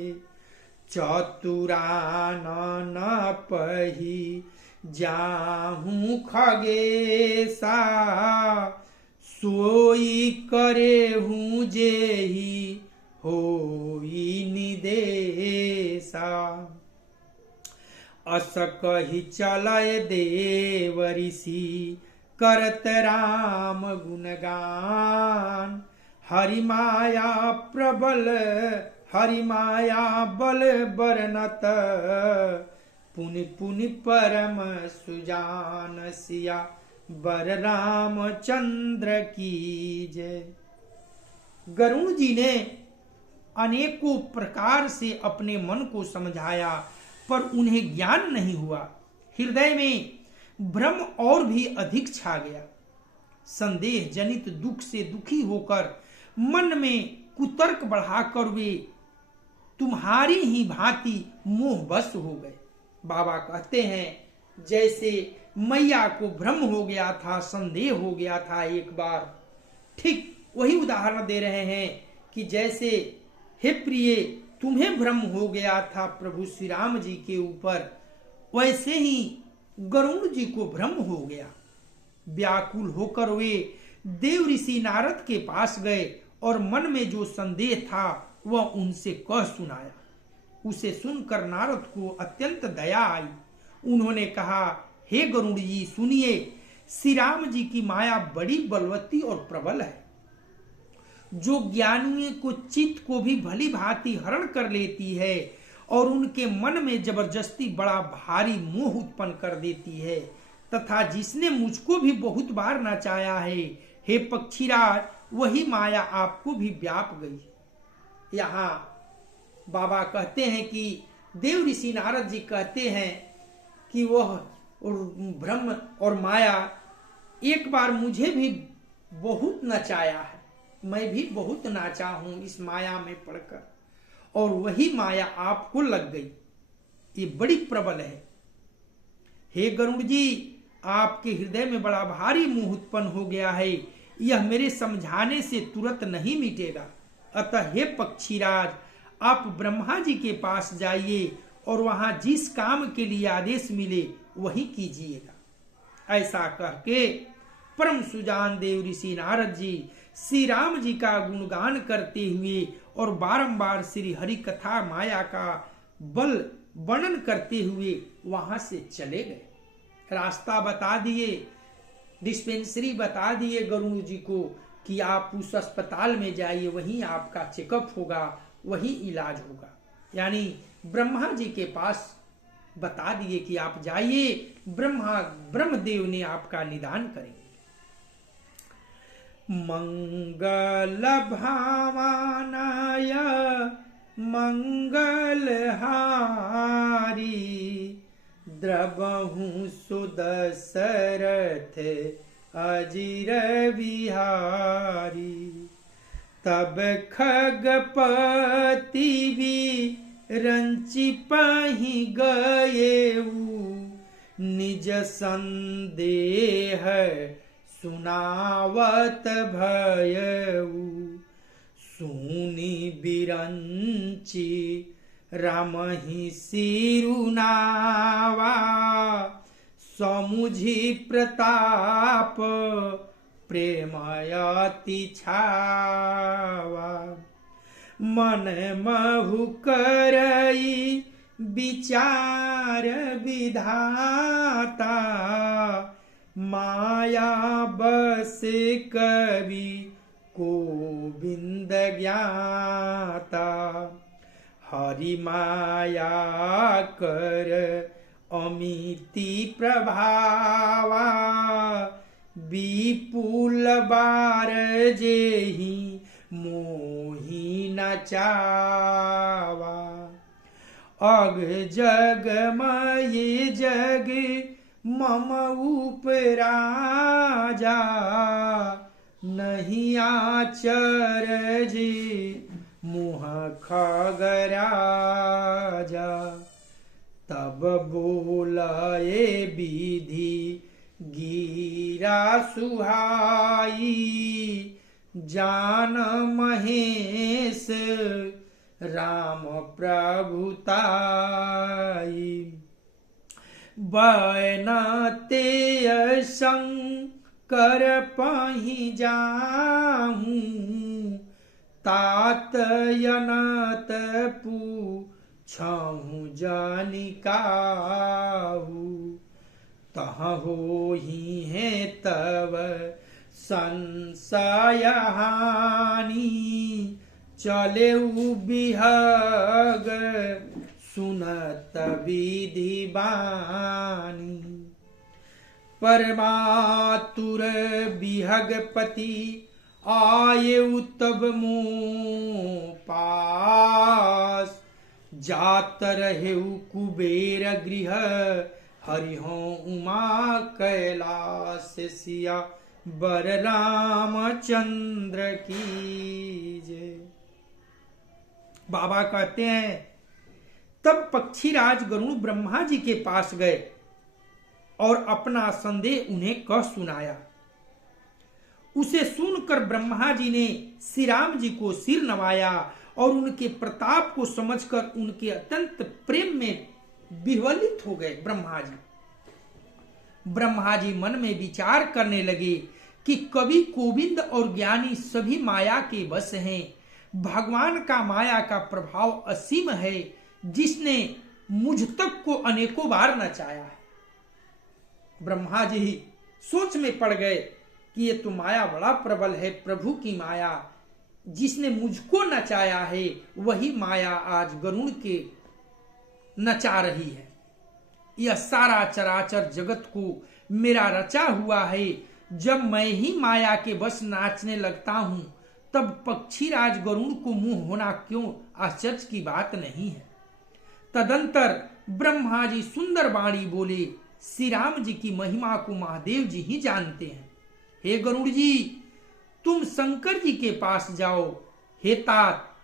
चतुरानन पही जाहू खगेसा, सोई करे हूँ जेही होई निदेशा। अस कही चलय देव ऋषि करत राम गुणगान। हरि माया प्रबल हरि माया बल बरनत, पुनि पुनि परम सुजान सिया बर रामचंद्र की जय। गरुड़ जी ने अनेकों प्रकार से अपने मन को समझाया, पर उन्हें ज्ञान नहीं हुआ। हृदय में भ्रम और भी अधिक छा गया। संदेह जनित दुख से दुखी होकर मन में कुतर्क बढ़ाकर वे तुम्हारी ही भांति मोहवश हो गए। बाबा कहते हैं जैसे मैया को भ्रम हो गया था, संदेह हो गया था एक बार, ठीक वही उदाहरण दे रहे हैं कि जैसे हे प्रिय तुम्हें भ्रम हो गया था प्रभु श्री राम जी के ऊपर, वैसे ही गरुड़ जी को भ्रम हो गया। व्याकुल होकर वे देव ऋषि नारद के पास गए और मन में जो संदेह था वह उनसे कह सुनाया। उसे सुनकर नारद को अत्यंत दया आई। उन्होंने कहा, हे गरुड़ जी सुनिए, श्री राम जी की माया बड़ी बलवती और प्रबल है, जो ज्ञानियों को चित्त को भी भली भांति हरण कर लेती है और उनके मन में जबरदस्ती बड़ा भारी मोह उत्पन्न कर देती है, तथा जिसने मुझको भी बहुत बार नचाया है, हे पक्षीराज, वही माया आपको भी व्याप गई। यहाँ बाबा कहते हैं कि देव ऋषि नारद जी कहते हैं कि वह ब्रह्म और माया एक बार मुझे भी बहुत नचाया है, मैं भी बहुत नाचा हूं इस माया में पड़कर, और वही माया आपको लग गई, ये बड़ी प्रबल है। हे गरुड़ जी, आपके हृदय में बड़ा भारी मोह उत्पन्न हो गया है, यह मेरे समझाने से तुरंत नहीं मिटेगा। अतः हे पक्षीराज, आप ब्रह्मा जी के पास जाइए और वहां जिस काम के लिए आदेश मिले वही कीजिएगा। ऐसा कह के परम सुजान देव ऋषि नारद जी श्री राम जी का गुणगान करते हुए और बारंबार श्री हरि कथा माया का बल वर्णन करते हुए वहां से चले गए। रास्ता बता दिए, डिस्पेंसरी बता दिए गरुड़ जी को कि आप उस अस्पताल में जाइए, वहीं आपका चेकअप होगा, वही इलाज होगा। यानी ब्रह्मा जी के पास बता दिए कि आप जाइए, ब्रह्मदेव ने आपका निदान करेंगे। मंगल भावानाय मंगल हारी, द्रवहु सुदशरथ अजिर बिहारी। तब खगपति भी रंचि पहि गएऊ, निज संदेह सुनावत भयऊ। सुनि बिरंचि रामहि सिरुनावा, समुझि प्रताप प्रेमयति छावा। मन महु करई विचार विधाता, माया बस कवि गोविंद ज्ञाता। हरि माया कर अमिति प्रभावा, विपुल बार जेहि मोहि नचावा। अग जग मये जग मम उपराजा, नहीं आचर जी मुह खगराजा। तब बोलाए विधि गिरा सुहाई, जान महेश राम प्रभुताई। बैनते शंकर पहि जाहूं, तात यनत पूछहु जानिकाहू। तह होहि है तब संशय हानि, चलेउ बिहग सुनत विधि बानी। परमातुर बिहगपति आये तब मोह पास, जात रहेउ कुबेर गृह हरिहों उमा कैलास। सिया बर रामचंद्र की जय। बाबा कहते हैं तब पक्षीराज गरुड़ ब्रह्मा जी के पास गए और अपना संदेह उन्हें कह सुनाया। उसे सुनकर ब्रह्मा जी ने श्री राम जी को सिर नवाया और उनके प्रताप को समझकर उनके अत्यंत प्रेम में विह्वलित हो गए। ब्रह्मा जी मन में विचार करने लगे कि कवि गोविंद और ज्ञानी सभी माया के वश हैं। भगवान का माया का प्रभाव असीम है, जिसने मुझ तक को अनेकों बार नचाया है। ब्रह्मा जी सोच में पड़ गए कि ये तो माया बड़ा प्रबल है, प्रभु की माया जिसने मुझको नचाया है वही माया आज गरुड़ के नचा रही है। यह सारा चराचर जगत को मेरा रचा हुआ है। जब मैं ही माया के बस नाचने लगता हूं तब पक्षीराज गरुड़ को मुंह होना क्यों आश्चर्य की बात नहीं है। तदंतर ब्रह्मा जी सुंदर वाणी बोले, श्री राम जी की महिमा को महादेव जी ही जानते हैं। हे गरुड़ जी, तुम शंकर जी के पास जाओ हे तात,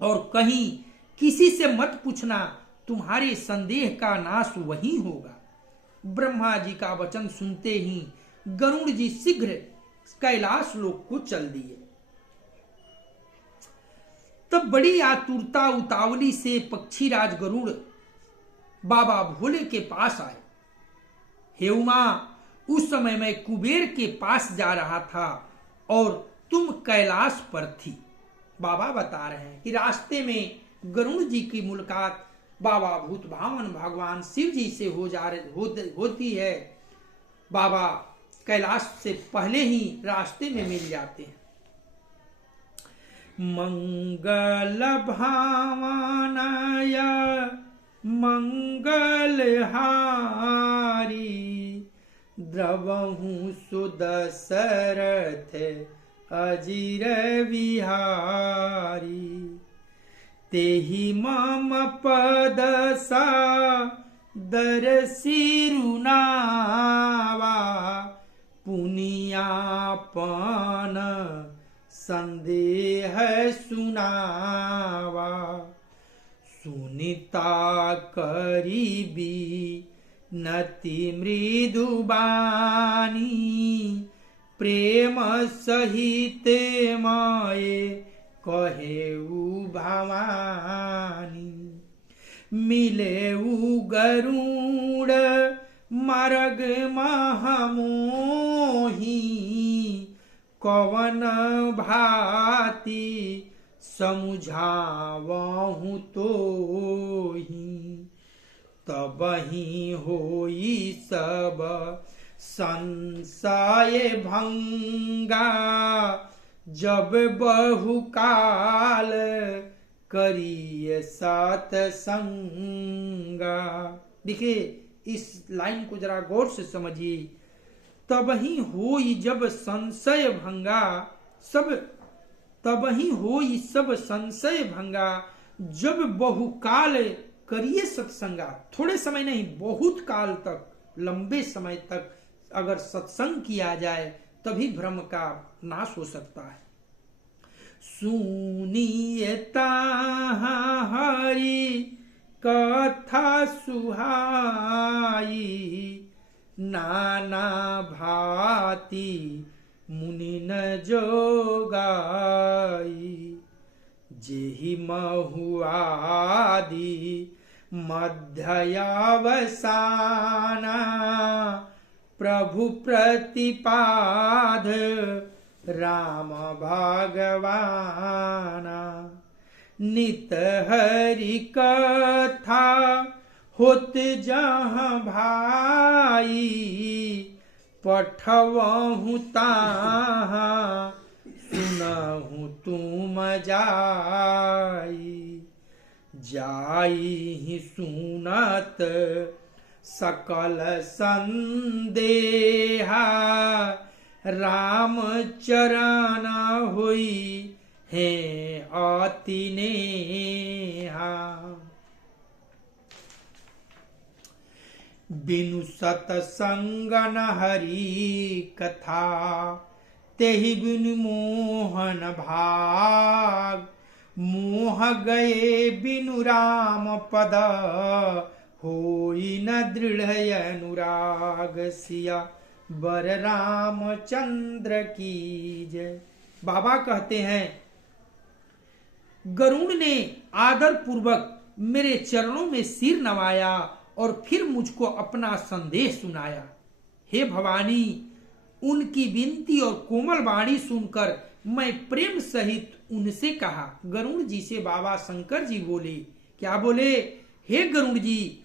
और कहीं किसी से मत पूछना, तुम्हारे संदेह का नाश वही होगा। ब्रह्मा जी का वचन सुनते ही गरुड़ जी शीघ्र कैलाश लोक को चल दिए। तब बड़ी आतुरता उतावली से पक्षीराज गरुड़ बाबा भोले के पास आए। हे उमा, उस समय मैं कुबेर के पास जा रहा था और तुम कैलाश पर थी। बाबा बता रहे हैं कि रास्ते में गरुड़ जी की मुलाकात बाबा भूत भावन भगवान शिव जी से होती है। बाबा कैलाश से पहले ही रास्ते में मिल जाते हैं। मंगल भावनाय मंगलहारी द्रवहु सुदशरथ अजिर विहारी तेहि मम पद सा दरसिरुनावा पुनियापन संदेह सुनावा सुनिता करीबी नति मृदुबानी प्रेम सहित माये कहेऊ भवानी मिलेऊ गरुड़ मार्ग महामोही कवन भाति समुझावहु तोहि तबहि होई सब संशय भंगा जब बहुकाल करिए सत्संगा। देखिए इस लाइन को जरा गौर से समझिए। तबहि होई जब संशय भंगा तबहि होई सब संशय भंगा जब बहुकाल करिए सत्संगा। थोड़े समय नहीं, बहुत काल तक, लंबे समय तक अगर सत्संग किया जाए तभी भ्रम का नाश हो सकता है। सुनिए हरि कथा सुहाई नाना भांति मुनि न जोगाई जेहि महुआदि मध्ययावसाना प्रभु प्रतिपाद राम भगवाना नित हरि कथा होत जहाँ भाई पठवहु ताहाँ सुनहु तुम जाई सुनत सकल संदेहा राम चरण होई है अति नेहा। बिनु सतसंग न हरि कथा, तेहि बिनु मोहन भाग। मोह गए बिनु राम पद, होई न दृढ़ अनुराग। सिया बर रामचंद्र की जय। बाबा कहते हैं, गरुड़ ने आदर पूर्वक मेरे चरणों में सिर नवाया और फिर मुझको अपना संदेश सुनाया। हे भवानी, उनकी विनती और कोमल वाणी सुनकर मैं प्रेम सहित उनसे कहा। गरुड़ जी से बाबा शंकर जी बोले, क्या बोले? हे गरुड़ जी,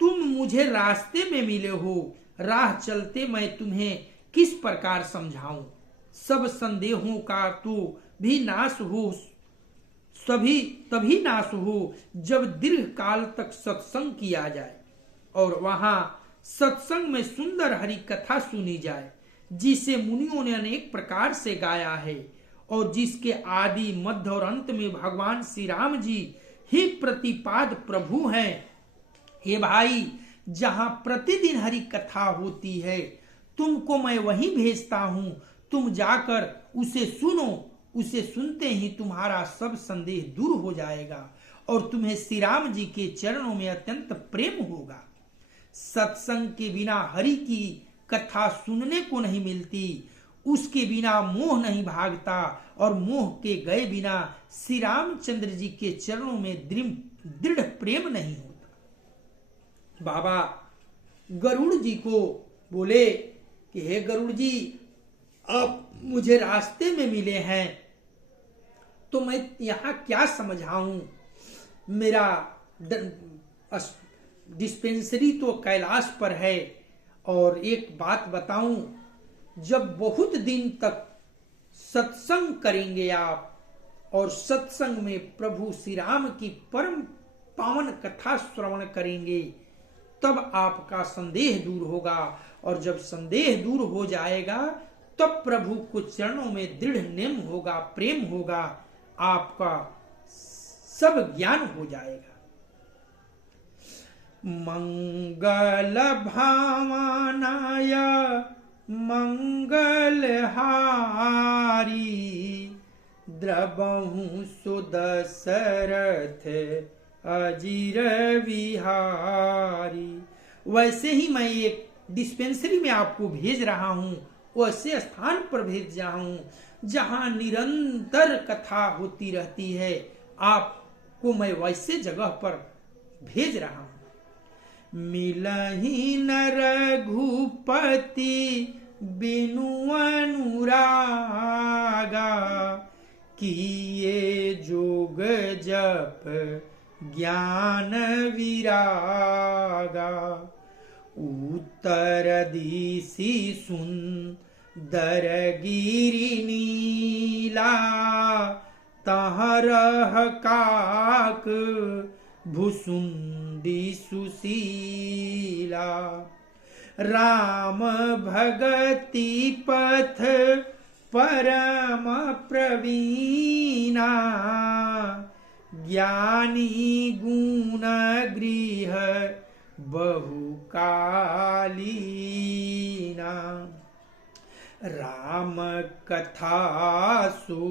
तुम मुझे रास्ते में मिले हो, राह चलते मैं तुम्हें किस प्रकार समझाऊं? सब संदेहों का तो भी नाश हो, सभी तभी नाश हो जब दीर्घ काल तक सत्संग किया जाए और वहां सत्संग में सुंदर हरि कथा सुनी जाए, जिसे मुनियों ने अनेक प्रकार से गाया है और जिसके आदि मध्य और अंत में भगवान श्री राम जी ही प्रतिपाद प्रभु हैं। हे भाई, जहां प्रतिदिन हरि कथा होती है, तुमको मैं वहीं भेजता हूं। तुम जाकर उसे सुनो। उसे सुनते ही तुम्हारा सब संदेह दूर हो जाएगा और तुम्हें श्री राम जी के चरणों में अत्यंत प्रेम होगा। सत्संग के बिना हरि की कथा सुनने को नहीं मिलती, उसके बिना मोह नहीं भागता और मोह के गए बिना श्री रामचंद्र जी के चरणों में दृढ़ प्रेम नहीं होता। बाबा गरुड़ जी को बोले कि हे गरुड़ जी, आप मुझे रास्ते में मिले हैं तो मैं यहाँ क्या समझाऊं? मेरा डिस्पेंसरी तो कैलाश पर है। और एक बात बताऊं, जब बहुत दिन तक सत्संग करेंगे आप और सत्संग में प्रभु श्री राम की परम पावन कथा श्रवण करेंगे, तब आपका संदेह दूर होगा और जब संदेह दूर हो जाएगा तब प्रभु को चरणों में दृढ़ नेम होगा, प्रेम होगा, आपका सब ज्ञान हो जाएगा। मंगल भावनाय मंगल हारी, द्रबहु सुदशरथ अजीर विहारी। वैसे ही मैं एक डिस्पेंसरी में आपको भेज रहा हूं, वैसे स्थान पर भेज रहा हूं जहां निरंतर कथा होती रहती है। आपको मैं वैसे जगह पर भेज रहा हूं। मिलहि न रघुपति बिनु अनुरागा, किए जोग जप ज्ञान विरागा। उत्तर दिशि सुंदर गिरि नीला, तहरह काक भुसुंडी सुशीला। राम भगति पथ परम प्रवीणा, ज्ञानी गुण गृह बहुकालीना। राम कथा सो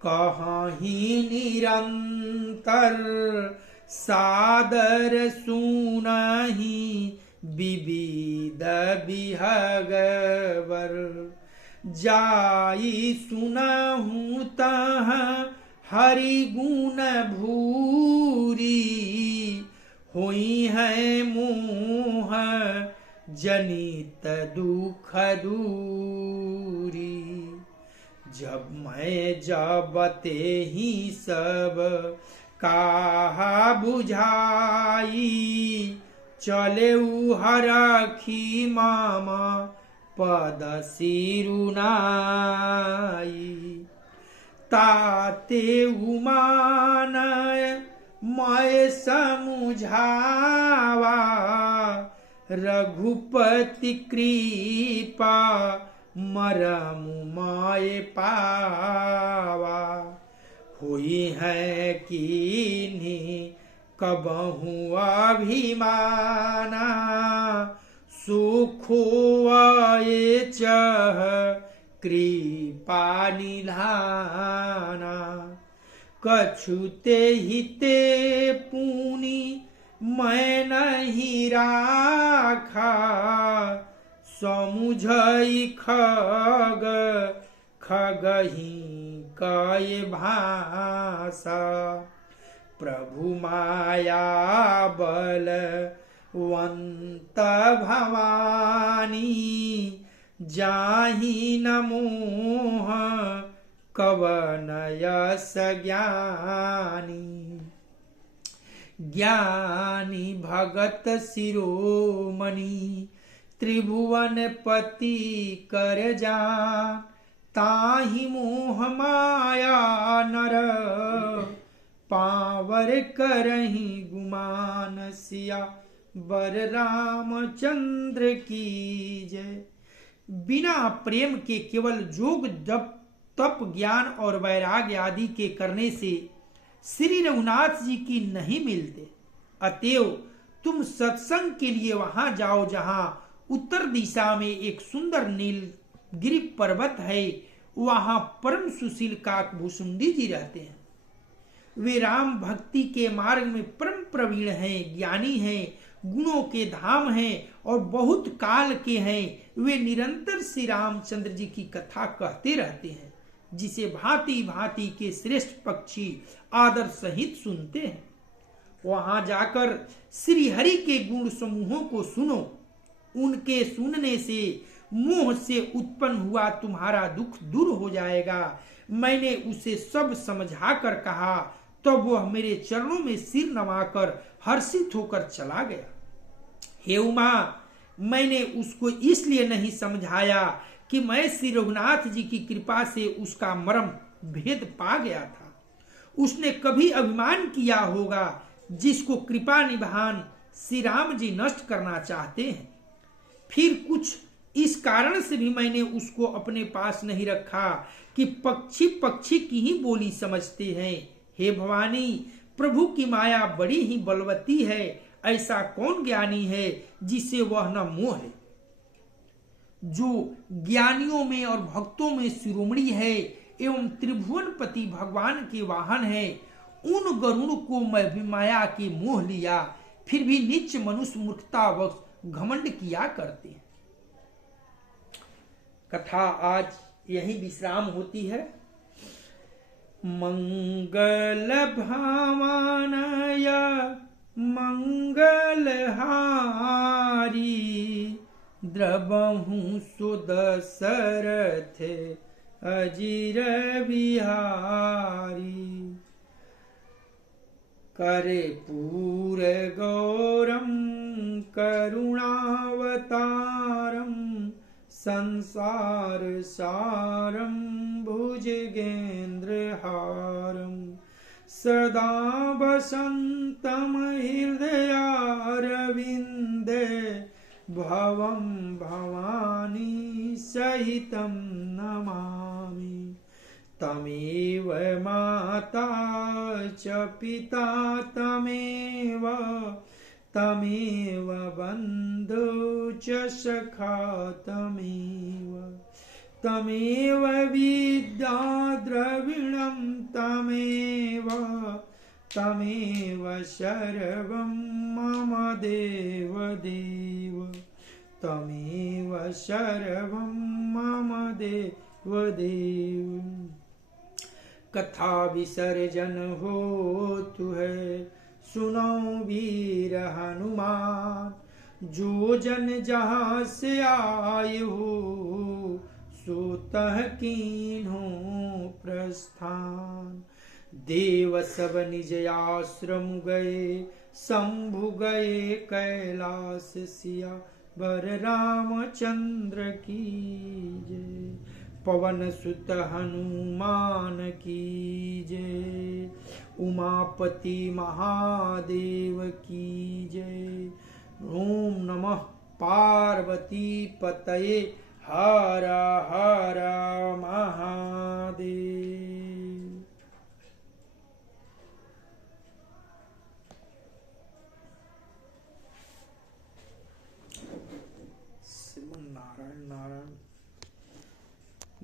कहीं निरंतर, सादर सुनहि विविध बिहगवर। जाई सुनहु तह हरि गुण भूरी, होई है मोह जनित दुख दूरी। जब मैं जबते ही सब काहा बुझाई, चले हरखी मामा पद सिरुनाई। ताते उमान मैं समुझावा, रघुपति कृपा मरम माय पावा। हुई है कीन्ही कबहु अभिमाना, कृपा निधाना। कछुते हिते पुनि मैं नहीं राखा, समुझई खग खगही कय भाषा। प्रभु माया बलवंत भवानी, जाहि न मोह कवन यस ज्ञानी। ज्ञानी भगत शिरोमणि, त्रिभुवन पति कर जान। ताहि मोह माया नर, पावर करहि गुमान। सिया बर रामचंद्र की जय। बिना प्रेम के केवल जोग जप तप ज्ञान और वैराग्य आदि के करने से श्री रघुनाथ जी की नहीं मिलते। अतएव तुम सत्संग के लिए वहां जाओ जहां उत्तर दिशा में एक सुंदर नीलगिरि पर्वत है। वहां परम सुशील काकभूषुंडी जी रहते हैं। वे राम भक्ति के मार्ग में परम प्रवीण हैं, ज्ञानी हैं, गुणों के धाम हैं और बहुत काल के हैं। वे निरंतर श्री रामचंद्र जी की कथा कहते रहते हैं, जिसे भांति भांति के श्रेष्ठ पक्षी आदर सहित सुनते हैं। वहां जाकर श्री हरि के गुण समूहों को सुनो। उनके सुनने से मोह से उत्पन्न हुआ तुम्हारा दुख दूर हो जाएगा। मैंने उसे सब समझाकर कहा, तब वह मेरे चरणों में सिर नवाकर हर्षित होकर चला गया। हे उमा, मैंने उसको इसलिए नहीं समझाया कि मैं श्री रघुनाथ जी की कृपा से उसका मर्म भेद पा गया था। उसने कभी अभिमान किया होगा, जिसको कृपा निधान श्री राम जी नष्ट करना चाहते हैं। फिर कुछ इस कारण से भी मैंने उसको अपने पास नहीं रखा कि पक्षी पक्षी की ही बोली समझते हैं। हे भवानी, प्रभु की माया बड़ी ही बलवती है। ऐसा कौन ज्ञानी है जिसे वह न मोह है। जो ज्ञानियों में और भक्तों में शिरोमणि है एवं त्रिभुवनपति भगवान के वाहन है, उन गरुण को मैं भी माया के मोह लिया, फिर भी नीच मनुष्य मूर्खतावश घमंड किया करते हैं। कथा आज यही विश्राम होती है। मंगल भावनय मंगल हारी, द्रवहु सुदशरथ अजिर बिहारी। करे पूर गौरम करुणावतारम, संसार सारम भुजगेन्द्रहारम। सदा वसंतम हृदयारविंदे, भवं भवानी सहितं नमामि। तमेव माता च पिता तमेव, तमेव बन्धु च सखा तमेव। तमेव विद्या द्रविणं तमेव, तमेव सर्वं मम देव देव। तमेव सर्वं मम देव देव। कथा विसर्जन होतु है, सुनो वीर हनुमान। जो जन जहाँ से आए हो, सो तह कीन्हो प्रस्थान। देव सब निज आश्रम गए, शंभु गए कैलाश। सिया बर रामचंद्र की जय। पवन सुत हनुमान की जय। उमापति महादेव की जय। ओम नमः पार्वती पतये, हर हर महादेव। श्रीमन नारायण नारायण।